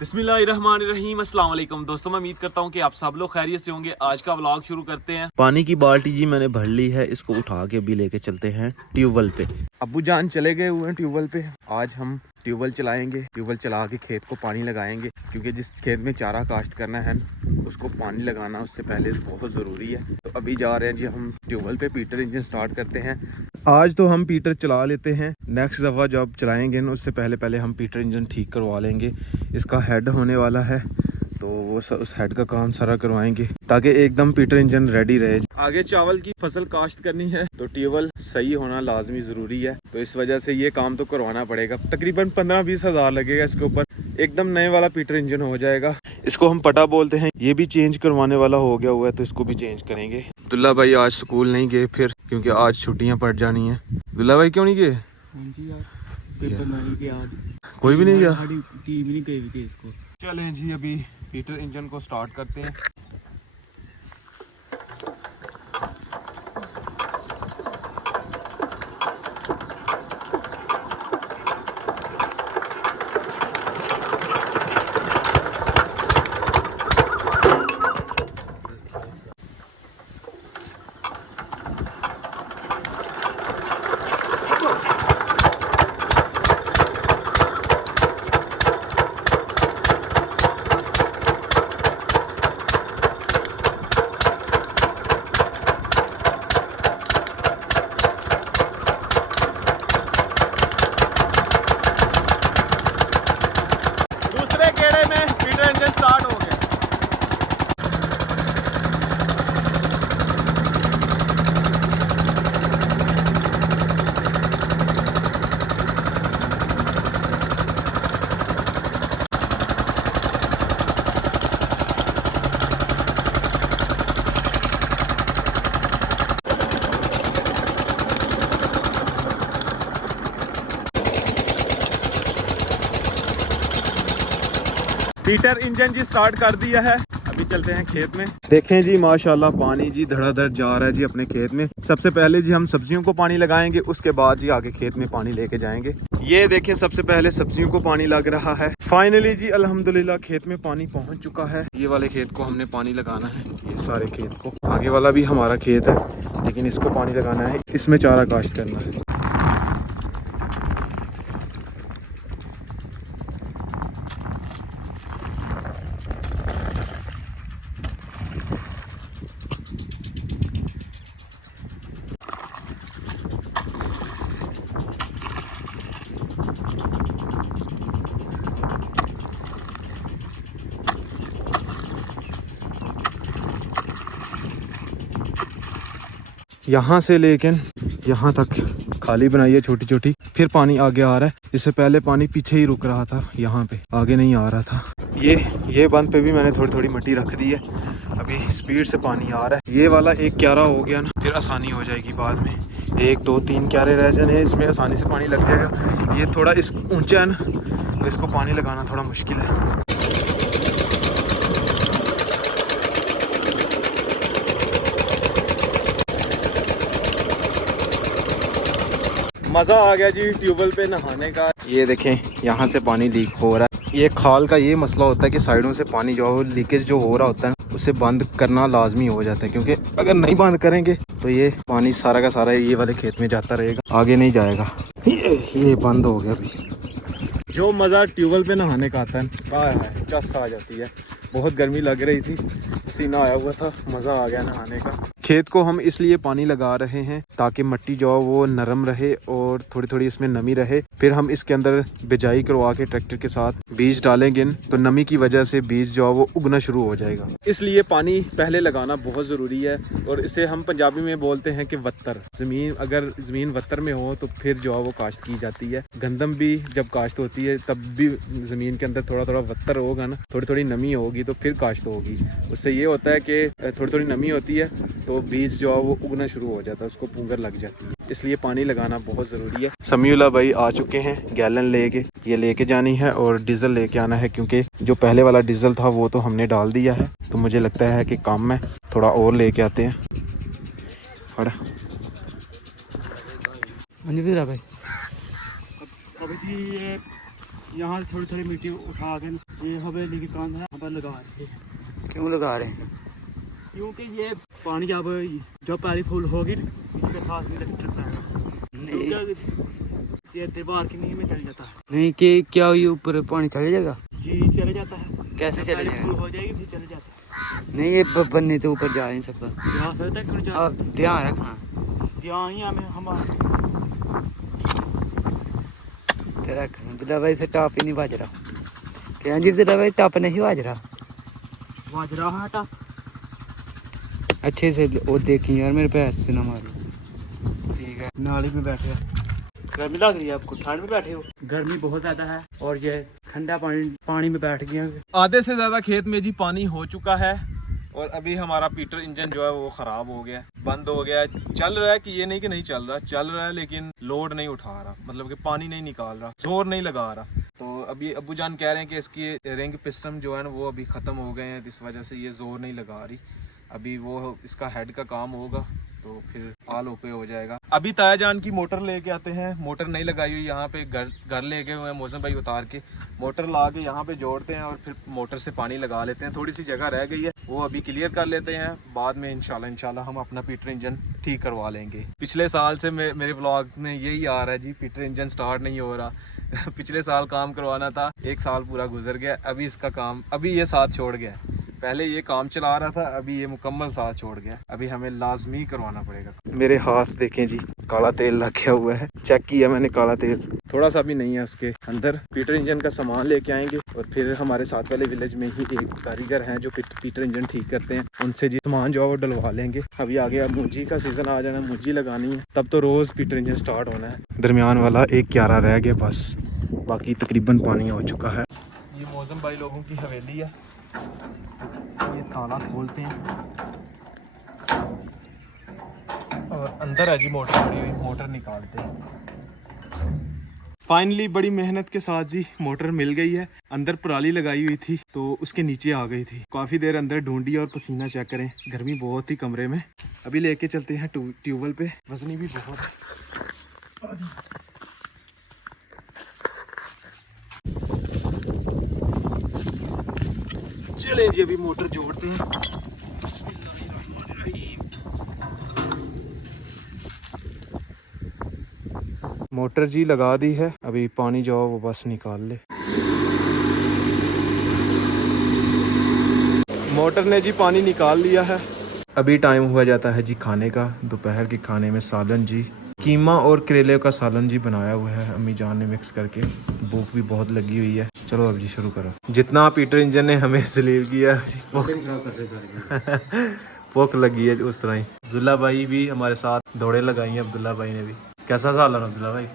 बिस्मिल्लाहिर्रहमानिर्रहीम। अस्सलाम वालेकुम दोस्तों, मैं उम्मीद करता हूँ कि आप सब लोग खैरियत से होंगे। आज का व्लॉग शुरू करते हैं। पानी की बाल्टी जी मैंने भर ली है, इसको उठा के अभी लेके चलते हैं ट्यूबवेल पे। अब्बू जान चले गए हुए हैं ट्यूबवेल पे। आज हम ट्यूबवेल चलाएंगे, ट्यूबवेल चला के खेत को पानी लगाएंगे, क्योंकि जिस खेत में चारा काश्त करना है उसको पानी लगाना उससे पहले बहुत ज़रूरी है। तो अभी जा रहे हैं जी हम ट्यूबवेल पे। पीटर इंजन स्टार्ट करते हैं। आज तो हम पीटर चला लेते हैं, नेक्स्ट दफ़ा जब चलाएंगे ना उससे पहले हम पीटर इंजन ठीक करवा लेंगे। इसका हेड होने वाला है तो वो उस हेड का काम सारा करवाएंगे ताकि एकदम पीटर इंजन रेडी रहे। आगे चावल की फसल काश्त करनी है तो ट्यूबवेल सही होना लाजमी ज़रूरी है, तो इस वजह से ये काम तो करवाना पड़ेगा। तकरीबन 15-20 हज़ार लगेगा इसके ऊपर। एकदम नए वाला पीटर इंजन हो जाएगा। इसको हम पटा बोलते हैं। ये भी चेंज करवाने वाला हो गया हुआ है तो इसको भी चेंज करेंगे। दुल्ला भाई आज स्कूल नहीं गए फिर, क्योंकि आज छुट्टियां पड़ जानी है। दुल्ला भाई क्यों नहीं गए? कोई भी नहीं गया। चलें जी अभी पीटर इंजन को स्टार्ट करते हैं। पीटर इंजन जी स्टार्ट कर दिया है। अभी चलते हैं खेत में। देखें जी माशाल्लाह पानी जी धड़ाधड़ जा रहा है जी अपने खेत में। सबसे पहले जी हम सब्जियों को पानी लगाएंगे, उसके बाद जी आगे खेत में पानी लेके जाएंगे। ये देखें सबसे पहले सब्जियों को पानी लग रहा है। फाइनली जी अल्हम्दुलिल्लाह खेत में पानी पहुंच चुका है। ये वाले खेत को हमने पानी लगाना है, ये सारे खेत को। आगे वाला भी हमारा खेत है लेकिन इसको पानी लगाना है, इसमें चारा काश्त करना है। यहाँ से लेकिन यहाँ तक खाली बनाई है छोटी छोटी, फिर पानी आगे आ रहा है। इससे पहले पानी पीछे ही रुक रहा था, यहाँ पे आगे नहीं आ रहा था। ये बंद पे भी मैंने थोड़ी थोड़ी मिट्टी रख दी है, अभी स्पीड से पानी आ रहा है। ये वाला एक क्यारा हो गया ना, फिर आसानी हो जाएगी बाद में। 1 2 3 क्यारे रह जाने, इसमें आसानी से पानी लग जाएगा। ये थोड़ा इस ऊंचा है ना तो इसको पानी लगाना थोड़ा मुश्किल है। मज़ा आ गया जी ट्यूबवेल पे नहाने का। ये देखें यहाँ से पानी लीक हो रहा है। ये खाल का ये मसला होता है कि साइडों से पानी जो लीकेज जो हो रहा होता है उसे बंद करना लाजमी हो जाता है, क्योंकि अगर नहीं बंद करेंगे तो ये पानी सारा का सारा ये वाले खेत में जाता रहेगा, आगे नहीं जाएगा। ये बंद हो गया अभी। जो मज़ा ट्यूबवेल पे नहाने का आता है चस आ जाती है। बहुत गर्मी लग रही थी, पसीना आया हुआ था, मज़ा आ गया नहाने का। खेत को हम इसलिए पानी लगा रहे हैं ताकि मिट्टी जो है वो नरम रहे और थोड़ी थोड़ी इसमें नमी रहे। फिर हम इसके अंदर बिजाई करवा के ट्रैक्टर के साथ बीज डालेंगे तो नमी की वजह से बीज जो है वो उगना शुरू हो जाएगा। इसलिए पानी पहले लगाना बहुत ज़रूरी है, और इसे हम पंजाबी में बोलते हैं कि वत्तर। अगर ज़मीन वत्तर में हो तो फिर जो है वो काश्त की जाती है। गंदम भी जब काश्त होती है तब भी ज़मीन के अंदर थोड़ा थोड़ा वत्तर होगा ना, थोड़ी थोड़ी नमी होगी तो फिर काश्त होगी। उससे ये होता है कि थोड़ी थोड़ी नमी होती है तो बीज जो है वो उगना शुरू हो जाता है, उसको पूंगर लग जाती है। इसलिए पानी लगाना बहुत ज़रूरी है। समीउल्लाह भाई आ चुके हैं गैलन लेके, ये लेके जानी है और डीजल लेके आना है, क्योंकि जो पहले वाला डीजल था वो तो हमने डाल दिया है, तो मुझे लगता है कि कम है, थोड़ा और लेके आते हैं। फड़ा भाई अभी जी ये यहाँ से थोड़ी थोड़ी मिट्टी उठा के ये हवेली की कांध है, यहाँ पर लगा रहे हैं। क्यों लगा रहे हैं? क्योंकि ये पानी जब पहली फुल होगी इसके साथ में लगता है, नहीं ये दीवार की नींव में चल जाता है। नहीं कि क्या ये ऊपर पानी चले जाएगा? जी चले जाता है। कैसे चले पहली फुल जाएगा? हो जाएगी फिर चले जाता है। नहीं ये बनने तो ऊपर जा नहीं सकता। यहाँ से तक कर जाता आप ध्यान रखना। है। यहाँ ही हमें हमारे तेरा दिला भाई से टॉप ही नहीं बज रहा। क्या जी दिला भाई टॉप नहीं बज रहा बाजरा हटा। अच्छे से। वो देखी यार मेरे पैर से ना मारो। ठीक है। नाली में बैठे हैं। गर्मी लग रही है आपको? ठंड में बैठे हो? गर्मी बहुत ज्यादा है और ये ठंडा पानी में बैठ गए हैं। आधे से ज़्यादा खेत में जी पानी हो चुका है और अभी हमारा पीटर इंजन जो है वो ख़राब हो गया, बंद हो गया। चल रहा है कि ये नहीं कि नहीं चल रहा, चल रहा है लेकिन लोड नहीं उठा रहा, मतलब कि पानी नहीं निकाल रहा, जोर नहीं लगा रहा। तो अभी अब्बू जान कह रहे हैं कि इसकी रिंग पिस्टन जो है ना वो अभी ख़त्म हो गए हैं, इस वजह से ये जोर नहीं लगा रही। अभी वो इसका हेड का काम होगा तो फिर आल ओपे हो जाएगा। अभी ताया जान की मोटर लेके आते हैं, मोटर नहीं लगाई हुई यहाँ पे, घर लेके हुए हैं मौसम भाई उतार के, मोटर ला के यहाँ पे जोड़ते हैं और फिर मोटर से पानी लगा लेते हैं। थोड़ी सी जगह रह गई है वो अभी क्लियर कर लेते हैं, बाद में इंशाल्लाह हम अपना पीटर इंजन ठीक करवा लेंगे। पिछले साल से मेरे व्लॉग में यही आ रहा है जी, पीटर इंजन स्टार्ट नहीं हो रहा। पिछले साल काम करवाना था, 1 साल पूरा गुजर गया, अभी इसका काम अभी ये साथ छोड़ गया। पहले ये काम चला रहा था, अभी ये मुकम्मल साथ छोड़ गया, अभी हमें लाजमी करवाना पड़ेगा। मेरे हाथ देखें जी, काला तेल लग गया हुआ है। चेक किया मैंने काला तेल, थोड़ा सा भी नहीं है उसके अंदर। पीटर इंजन का सामान लेके आएंगे और फिर हमारे साथ वाले विलेज में ही एक कारीगर हैं जो पीटर इंजन ठीक करते हैं, उनसे जी सामान जो है वो डलवा लेंगे। अभी आगे अब मुंजी का सीजन आ जाना, मुंजी लगानी है, तब तो रोज पीटर इंजन स्टार्ट होना है। दरमियान वाला एक क्यारा रह गया बस, बाकी तकरीबन पानी हो चुका है। ये मौसम भाई लोगों की हवेली है, ये ताला खोलते हैं और अंदर है जी मोटर पड़ी हुई, मोटर निकालते हैं। फाइनली बड़ी मेहनत के साथ जी मोटर मिल गई है। अंदर पराली लगाई हुई थी तो उसके नीचे आ गई थी, काफ़ी देर अंदर ढूंढी और पसीना चेक करें, गर्मी बहुत ही कमरे में। अभी लेके चलते हैं ट्यूबवेल पे, वजनी भी बहुत है। चले जी अभी मोटर जोड़ते हैं। मोटर जी लगा दी है, अभी पानी जो वो बस निकाल ले। मोटर ने जी पानी निकाल लिया है। अभी टाइम हुआ जाता है जी खाने का। दोपहर के खाने में सालन जी, कीमा और करेले का सालन जी बनाया हुआ है अम्मी जान ने मिक्स करके। भूख भी बहुत लगी हुई है, चलो अब जी शुरू करो। जितना पीटर इंजन ने हमें जलील किया, भूख लगी है उस तरह ही। अब्दुल्ला भाई भी हमारे साथ दौड़े लगाई हैं, अब्दुल्ला भाई ने भी। कैसा सालन अब्दुल्ला भाई?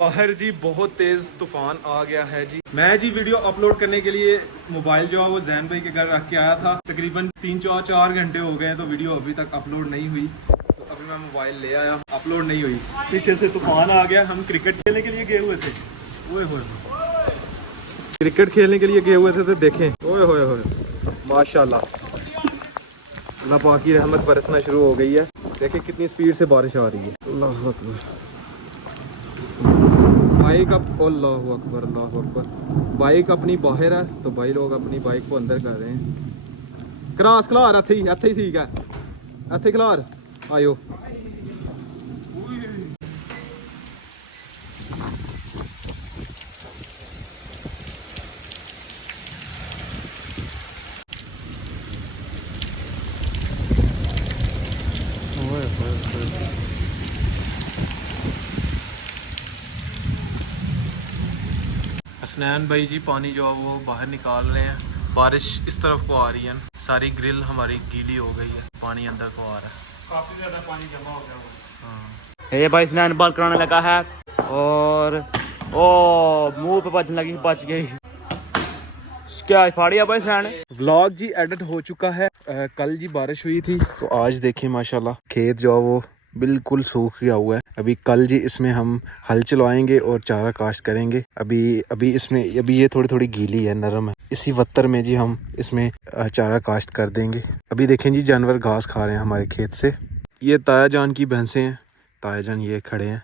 बाहर जी बहुत तेज तूफान आ गया है जी। मैं जी वीडियो अपलोड करने के लिए मोबाइल जो है वो जैन भाई के घर रख के आया था। तकरीबन 3-4 घंटे हो गए तो वीडियो अभी तक अपलोड नहीं हुई, तो अभी मैं मोबाइल ले आया, अपलोड नहीं हुई। पीछे से तूफान आ गया। हम क्रिकेट खेलने के लिए गए हुए थे, ओए होए क्रिकेट खेलने के लिए गए हुए थे तो देखें, ओए होए होए माशाल्लाह अल्लाह पाक की रहमत बरसना शुरू हो गई है। देखें कितनी स्पीड से बारिश आ रही है। अल्लाह अकबर। बाइक अब अल्लाह अकबर, बाइक अपनी बाहर है तो भाई लोग अपनी बाइक को अंदर कर रहे हैं। क्रॉस खिलार इत्थे ही ठीक है, इत्थे खिलार आयो। हसनैन भाई जी पानी जो है वो बाहर निकाल रहे हैं। बारिश इस तरफ को आ रही है, सारी ग्रिल हमारी गीली हो गई है, पानी अंदर को आ रहा है, काफी ज्यादा पानी जमा हो गया। हाँ। ये भाई स्नान बाल कराने लगा है और ओ मुंह पे बचने लगी, बच गई। क्या फाड़िया भाई स्नान? व्लॉग जी एडिट हो चुका है। कल जी बारिश हुई थी तो आज देखें माशाल्लाह खेत जो है वो बिल्कुल सूख गया हुआ है। अभी कल जी इसमें हम हल चलवाएंगे और चारा काश्त करेंगे। अभी इसमें ये थोड़ी गीली है, नरम है। इसी वत्तर में जी हम इसमें चारा काश्त कर देंगे। अभी देखें जी जानवर घास खा रहे हैं हमारे खेत से। ये ताया जान की भैंसें हैं, ताया जान ये खड़े हैं,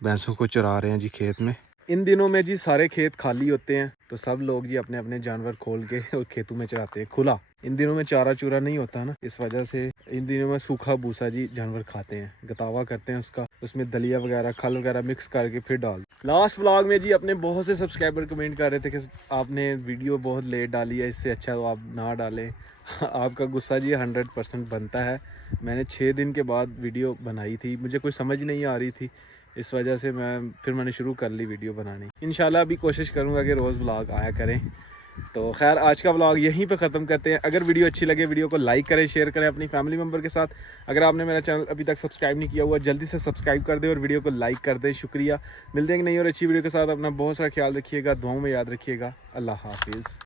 भैंसों को चरा रहे हैं जी खेत में। इन दिनों में जी सारे खेत खाली होते हैं तो सब लोग जी अपने अपने जानवर खोल के और खेतों में चराते हैं खुला। इन दिनों में चारा चूरा नहीं होता ना, इस वजह से इन दिनों में सूखा भूसा जी जानवर खाते हैं, गतावा करते हैं उसका, उसमें दलिया वगैरह खल वगैरह मिक्स करके फिर डाल। लास्ट व्लॉग में जी अपने बहुत से सब्सक्राइबर कमेंट कर रहे थे कि आपने वीडियो बहुत लेट डाली है, इससे अच्छा तो आप ना डालें। आपका गुस्सा जी 100% बनता है। मैंने 6 दिन के बाद वीडियो बनाई थी, मुझे कोई समझ नहीं आ रही थी, इस वजह से मैंने शुरू कर ली वीडियो बनानी। इंशाल्लाह अभी कोशिश करूँगा कि रोज़ व्लॉग आया करें। तो खैर आज का व्लॉग यहीं पे ख़त्म करते हैं। अगर वीडियो अच्छी लगे वीडियो को लाइक करें, शेयर करें अपनी फैमिली मेम्बर के साथ। अगर आपने मेरा चैनल अभी तक सब्सक्राइब नहीं किया हुआ जल्दी से सब्सक्राइब कर दें और वीडियो को लाइक कर दें। शुक्रिया। मिलते हैं एक नई और अच्छी वीडियो के साथ। अपना बहुत सारा ख्याल रखिएगा, दुआओं में याद रखिएगा। अल्लाह हाफिज़।